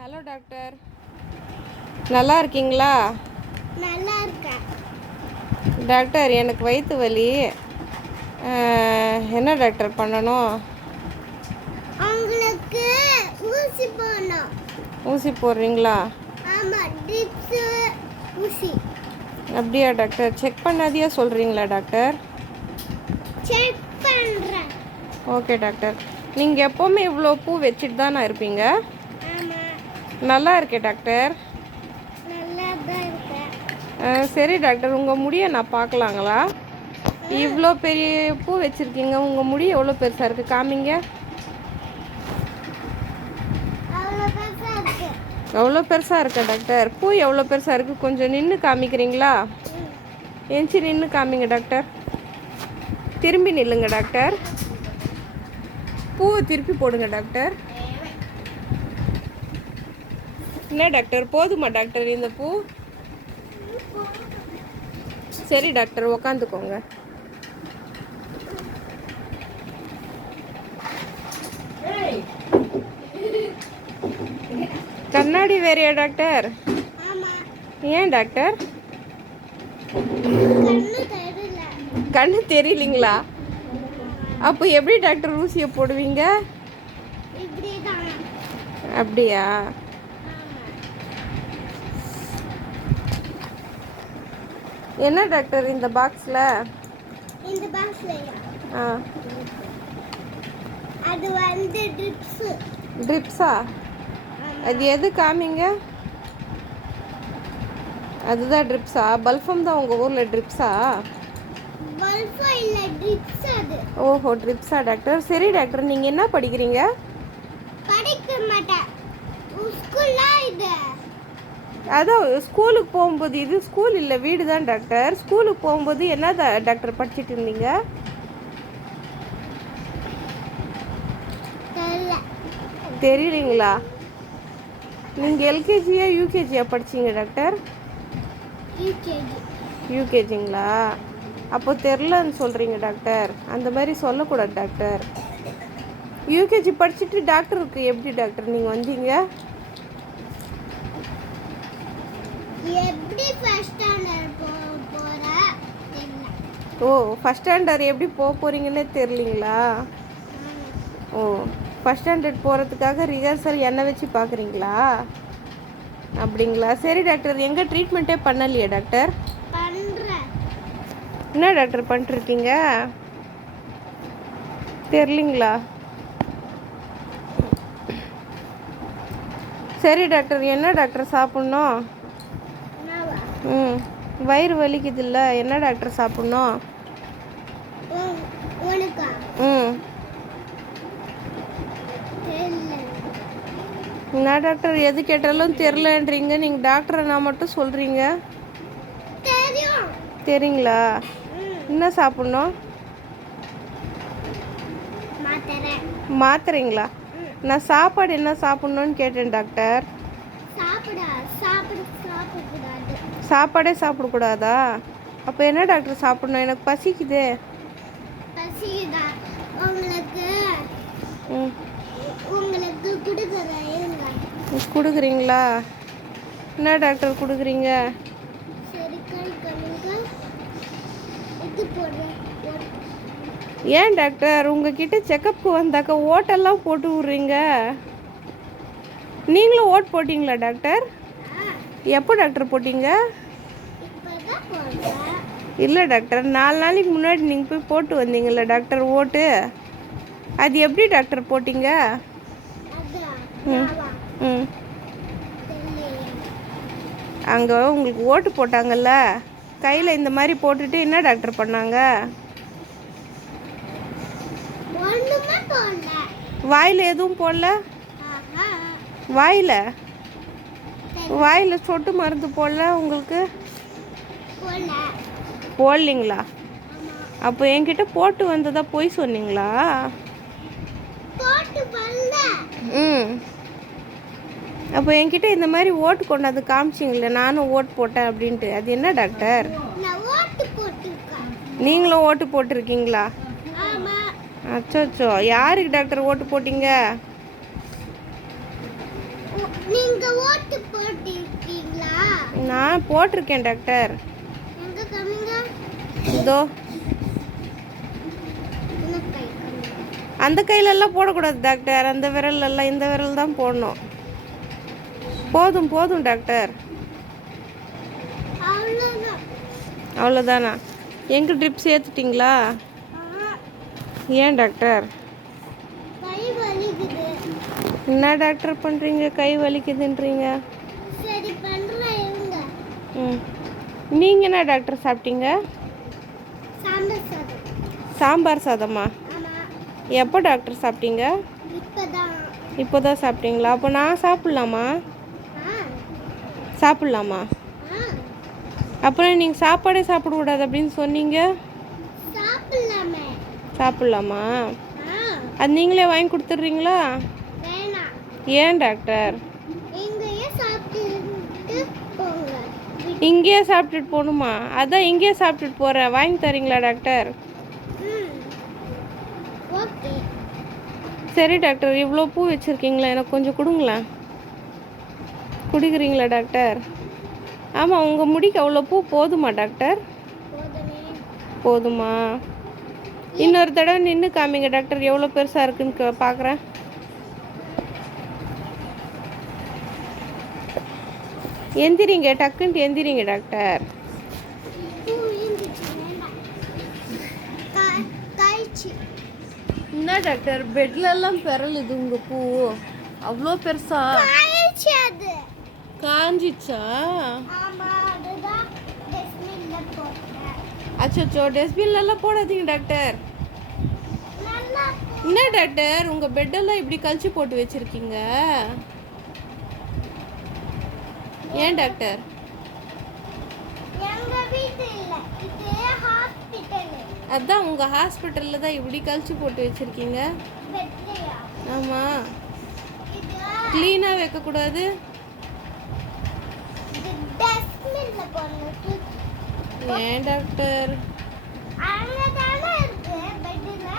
Hello doctor, நல்லா இருக்கீங்களா? நல்லா இருக்கேன் டாக்டர், எனக்கு வயிற்று வலி. என்ன டாக்டர் பண்ணணும்? உங்களுக்கு ஊசி போடணும். ஊசி போடுறீங்களா? ஆமாம், ட்ரிப்ஸு ஊசி. அப்படியா டாக்டர்? செக் பண்ணாதையே சொல்கிறீங்களா டாக்டர்? செக் பண்ணுறேன். Okay doctor. நீங்கள் எப்போவுமே இவ்வளோ பூ வச்சுட்டு தானே இருப்பீங்க? ஆமாம், நல்லா இருக்கே டாக்டர். நல்லா தான் இருக்கேன். சரி டாக்டர், உங்கள் முடியை நான் பார்க்கலாங்களா? இவ்வளோ பெரிய பூ வச்சுருக்கீங்க, உங்கள் முடி எவ்வளோ பெருசாக இருக்குது? காமிங்க. அவ்வளோ பெருசாக இருக்கு. எவ்வளோ பெருசாக இருக்கா டாக்டர்? பூ எவ்வளோ பெருசாக இருக்குது? கொஞ்சம் நின்று காமிக்கிறீங்களா? எஞ்சி நின்று காமிங்க டாக்டர். திரும்பி நில்லுங்க டாக்டர். பூவை திருப்பி போடுங்க டாக்டர். என்ன டாக்டர், போதுமா டாக்டர் இந்த பூ? சரி டாக்டர், உக்காந்துக்கோங்க. கண்ணாடி வேறையா டாக்டர்? ஆமாம், ஏன் டாக்டர்? கண்ணு தெரியல. கண்ணு தெரியலீங்களா? அப்போ எப்படி டாக்டர் ஊசியை போடுவீங்க? இப்படி தான். அப்படியா? என்ன டாக்டர் இந்த பாக்ஸில்? இந்த பாக்ஸ்லையா? ஆ, அது வந்து ட்ரிப்ஸு. ட்ரிப்ஸா? அது எது காமிங்க. அதுதான் ட்ரிப்ஸா? பல்ஃபம் தான் உங்கள் ஊரில் ட்ரிப்ஸா? பல்ஃபா இல்லை, ட்ரிப்ஸ் அது. ஓஹோ, ட்ரிப்ஸா டாக்டர்? சரி டாக்டர், நீங்கள் என்ன படிக்கிறீங்க? படிக்க மாட்டேன். ஸ்கூல்லா இது? அதான் ஸ்கூலுக்கு போகும்போது, இது ஸ்கூல் இல்லை வீடு தான் டாக்டர். ஸ்கூலுக்கு போகும்போது என்ன டாக்டர் படிச்சுட்டு இருந்தீங்க? தெரியல. தெரியலீங்களா? நீங்கள் எல்கேஜியா யூகேஜியா படிச்சீங்க டாக்டர்? யூகேஜி. யூகேஜிங்களா? அப்போ தெரிலன்னு சொல்கிறீங்க டாக்டர். அந்த மாதிரி சொல்லக்கூடாது டாக்டர். யூகேஜி படிச்சுட்டு டாக்டருக்கு எப்படி டாக்டர் நீங்கள் வந்தீங்க? எப்படி ஃபர்ஸ்ட் ஸ்டாண்டர்ட் போற தெரியல. ஓ, ஃபஸ்ட் ஸ்டாண்டர்ட் எப்படி போக போகிறீங்கன்னே தெரியலீங்களா? ஓ, ஃபஸ்ட் ஸ்டாண்டர்ட் போகிறதுக்காக ரிஹர்சல் என்ன வச்சு பார்க்குறீங்களா? அப்படிங்களா? சரி டாக்டர், எங்கே ட்ரீட்மெண்ட்டே பண்ணலையா டாக்டர்? பண்றேன். என்ன டாக்டர் பண்ணிட்டுருக்கீங்க? தெரிலிங்களா? சரி டாக்டர், என்ன டாக்டர் சாப்பிட்ணும்? வயிறு வலிக்குதுல்ல, என்ன டாக்டர் சாப்பிட்ணும்? உனக்கா? என்ன டாக்டர் எது கேட்டாலும் தெரிலன்றீங்க. நீங்கள் டாக்டரை நான் மட்டும் சொல்கிறீங்க. தெரியுங்களா? என்ன சாப்பிட்ணும்? மாத்திரைங்களா? நான் சாப்பாடு என்ன சாப்பிட்ணுன்னு கேட்டேன் டாக்டர். சாப்பாடே சாப்பிடக்கூடாதா? அப்போ என்ன டாக்டர் சாப்பிட்ணும்? எனக்கு பசிக்குதே. கொடுக்குறீங்களா? என்ன டாக்டர் கொடுக்குறீங்க? ஏன் டாக்டர் உங்ககிட்ட செக்கப்புக்கு வந்தாக்க ஓட்டெல்லாம் போட்டு விட்றீங்க? நீங்களும் ஓட் போட்டிங்களா டாக்டர்? எப்போ டாக்டர் போட்டிங்க? இல்லை டாக்டர், 4 நாளைக்கு முன்னாடி நீங்கள் போய் போட்டு வந்தீங்கள்ல டாக்டர் ஓட்டு. அது எப்படி டாக்டர் போட்டிங்க? அங்கே உங்களுக்கு ஓட்டு போட்டாங்கல்ல, கையில் இந்த மாதிரி போட்டுட்டு என்ன டாக்டர் பண்ணாங்க? வாயில் எதுவும் போடல? வாயில் சொட்டு மருந்து போடல உங்களுக்கு? போடலிங்களா? அப்போ என்கிட்ட போட்டு வந்ததா போய் சொன்னீங்களா? அப்போ என்கிட்ட இந்த மாதிரி ஓட்டு கொண்டாந்து காமிச்சிங்களே, நானும் ஓட்டு போட்டேன் அப்படின்ட்டு. அது என்ன டாக்டர்? நீங்களும் ஓட்டு போட்டிருக்கீங்களா? அச்சோ, யாருக்கு டாக்டர் ஓட்டு போட்டிங்க? நீங்க ஓட்டு போட்டிருக்கீங்களா? நான் போட்டிருக்கேன் டாக்டர். எங்க கம்மிங்க? இதோ இந்த கை கம்மிங்க. அந்த கையிலெல்லாம் போடக்கூடாது டாக்டர். அந்த விரல்லெல்லாம் இந்த விரல் தான் போடணும். போதும் போதும் டாக்டர். அவ்வளவுதான். அவ்வளோதானா? எங்கே ட்ரிப்ஸ் ஏற்றுட்டிங்களா? ஆஹா, ஏன் டாக்டர்? கை வலிக்குது. என்ன டாக்டர் பண்ணுறீங்க? கை வலிக்குதுன்றீங்க. சரி பண்றேன் இருங்க. ம். நீங்கள் என்ன டாக்டர் சாப்பிட்டீங்க? சாம்பார் சாதம். சாம்பார் சாதமா? ஆமா, எப்போ டாக்டர் சாப்பிட்டீங்க? இப்பதான். இப்போ தான் சாப்பிட்டீங்களா? அப்போ நான் சாப்பிட்லாமா? ஆ, சாப்பிட்லாமா? ஆ, அப்புறம் நீங்கள் சாப்பாடே சாப்பிடக்கூடாது அப்படின்னு சொன்னீங்க. சாப்பிடலாமே. சாப்பிட்லாமா? ஆ, அது நீங்களே வாங்கி கொடுத்துட்றீங்களா? வேணாம். ஏன் டாக்டர்? இங்கேயே சாப்பிட்டுட்டு போங்க. இங்கேயே சாப்பிட்டுட்டு போகணுமா? அதான் இங்கேயே சாப்பிட்டுட்டு போகிறேன். வாங்கி தரீங்களா டாக்டர்? ம், ஓகே. சரி டாக்டர், இவ்வளோ பூ வச்சுருக்கீங்களா? எனக்கு கொஞ்சம் கொடுங்களேன். குடிக்கிறீங்களா டாக்டர்? ஆமாம், உங்கள் முடிக்கு அவ்வளோ பூ போதுமா டாக்டர்? போதுமே. போதுமா? இன்னொரு தடவை நின்று காமிங்க டாக்டர், எவ்வளோ பெருசாக இருக்குன்னு பார்க்குறேன். எந்திரிங்க, டக்குன்ட்டு எந்திரிங்க டாக்டர். பூ இருந்துச்சு, வேண்டாம். காய்ச்சி. என்ன டாக்டர், பெட்லெல்லாம் பெறலுது உங்கள் பூ? அவ்வளோ பெருசா? காய்ச்சி அது. காஞ்சிச்சா? ஆமா, அதுதான் டஸ்ட்பின்ல போட்டேன். அச்சோ, டஸ்ட்பின்லலாம் போடாதீங்க டாக்டர். நல்லா என்ன டாக்டர், உங்கள் பெட்டெல்லாம் இப்படி கழிச்சு போட்டு வச்சுருக்கீங்க? ஏன் டாக்டர்? எங்க வீட்டு இல்ல, இது ஹாஸ்பிடல். அதான் உங்கள் ஹாஸ்பிட்டலில் தான் இப்படி கழிச்சு போட்டு வச்சுருக்கீங்க. பெட்லையா? ஆமாம், இது க்ளீனாக வைக்கக்கூடாது. இது டஸ்ட்பின்ல போடணும். ஏன் டாக்டர்? அங்கதானே இருக்கு பெட்ல.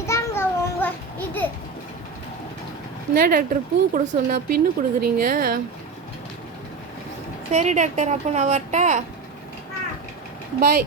இதாங்க உங்க இது. என்ன டாக்டர், பூ கொடு சொன்னா பின்னு கொடுக்குறீங்க? சரி டாக்டர், அப்போ நான் வரட்டா? ஆ. பாய்.